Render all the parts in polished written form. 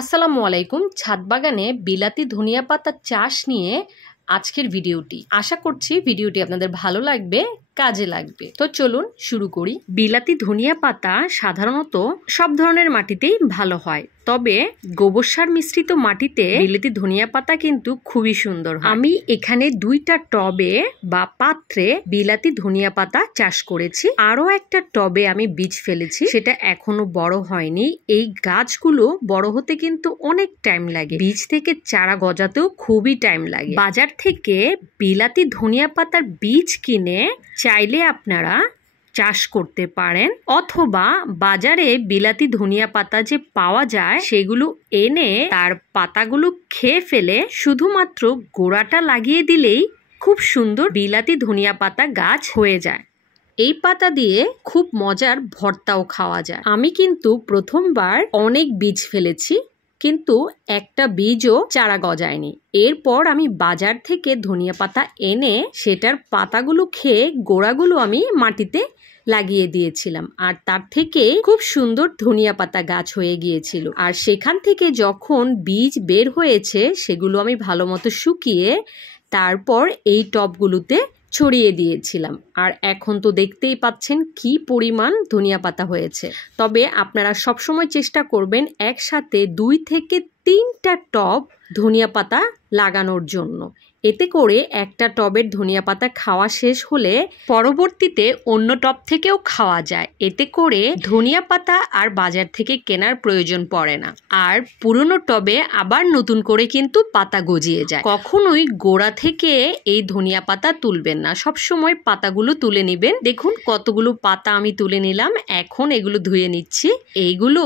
আসসালামু আলাইকুম। ছাদ বাগানে বিলাতি ধনিয়া পাতা চাষ নিয়ে আজকের ভিডিওটি। আশা করছি ভিডিওটি আপনাদের ভালো লাগবে, কাজে লাগবে। তো চলুন শুরু করি। বিলাতি ধনিয়া পাতা সাধারণত সব ধরনের মাটিতেই ভালো হয়, তবে গোবর সার মিশ্রিত মাটিতে বিলাতি ধনিয়া পাতা কিন্তু খুবই সুন্দর হয়। আমি এখানে 2টা টবে বা পাত্রে বিলাতি ধনিয়া পাতা চাষ করেছি। আরো একটা টবে আমি বীজ ফেলেছি, সেটা এখনো বড় হয়নি। এই গাছগুলো বড় হতে কিন্তু অনেক টাইম লাগে, বীজ থেকে চারা গজাতেও খুবই টাইম লাগে। বাজার থেকে বিলাতি ধনিয়া পাতার বীজ কিনে চাইলে আপনারা চাষ করতে পারেন, অথবা বাজারে বিলাতি ধনিয়া পাতা যে পাওয়া যায় সেগুলো এনে তার পাতাগুলো খেয়ে ফেলে শুধুমাত্র গোড়াটা লাগিয়ে দিলেই খুব সুন্দর বিলাতি ধনিয়া পাতা গাছ হয়ে যায়। এই পাতা দিয়ে খুব মজার ভর্তাও খাওয়া যায়। আমি কিন্তু প্রথমবার অনেক বীজ ফেলেছি, কিন্তু একটা বীজও চারা গজায়নি। এরপর আমি বাজার থেকে ধনিয়া পাতা এনে সেটার পাতাগুলো খেয়ে গোড়াগুলো আমি মাটিতে লাগিয়ে দিয়েছিলাম, আর তার থেকে খুব সুন্দর ধনিয়া পাতা গাছ হয়ে গিয়েছিল। আর সেখান থেকে যখন বীজ বের হয়েছে সেগুলো আমি ভালো মতো শুকিয়ে তারপর এই টবগুলোতে ছড়িয়ে দিয়েছিলাম। আর এখন তো দেখতেই পাচ্ছেন কি পরিমাণ ধনিয়া পাতা হয়েছে। তবে আপনারা সবসময় চেষ্টা করবেন একসাথে 2 থেকে 3টা টব ধনিয়া পাতা লাগানোর জন্য। এতে করে একটা টবের ধনিয়া পাতা খাওয়া শেষ হলে পরবর্তীতে অন্য টব থেকেও খাওয়া যায়। এতে করে ধনিয়া পাতা আর বাজার থেকে কেনার প্রয়োজন পড়ে না, আর পুরনো টবে আবার নতুন করে কিন্তু পাতা গজিয়ে যায়। কখনোই গোড়া থেকে এই ধনিয়া পাতা তুলবেন না, সবসময় পাতাগুলো তুলে নেবেন। দেখুন কতগুলো পাতা আমি তুলে নিলাম, এখন এগুলো ধুয়ে নিচ্ছি। এইগুলো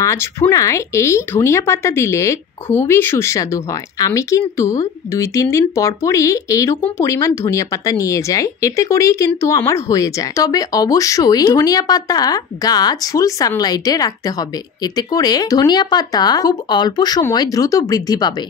মাছ ভুনায় এই ধনিয়া পাতা দিলে খুবই সুস্বাদু হয়। আমি কিন্তু 2-3 দিন পরপরই এইরকম পরিমাণ ধনিয়া পাতা নিয়ে যাই, এতে করেই কিন্তু আমার হয়ে যায়। তবে অবশ্যই ধনিয়া পাতা গাছ ফুল সানলাইটে রাখতে হবে, এতে করে ধনিয়া পাতা খুব অল্প সময় দ্রুত বৃদ্ধি পাবে।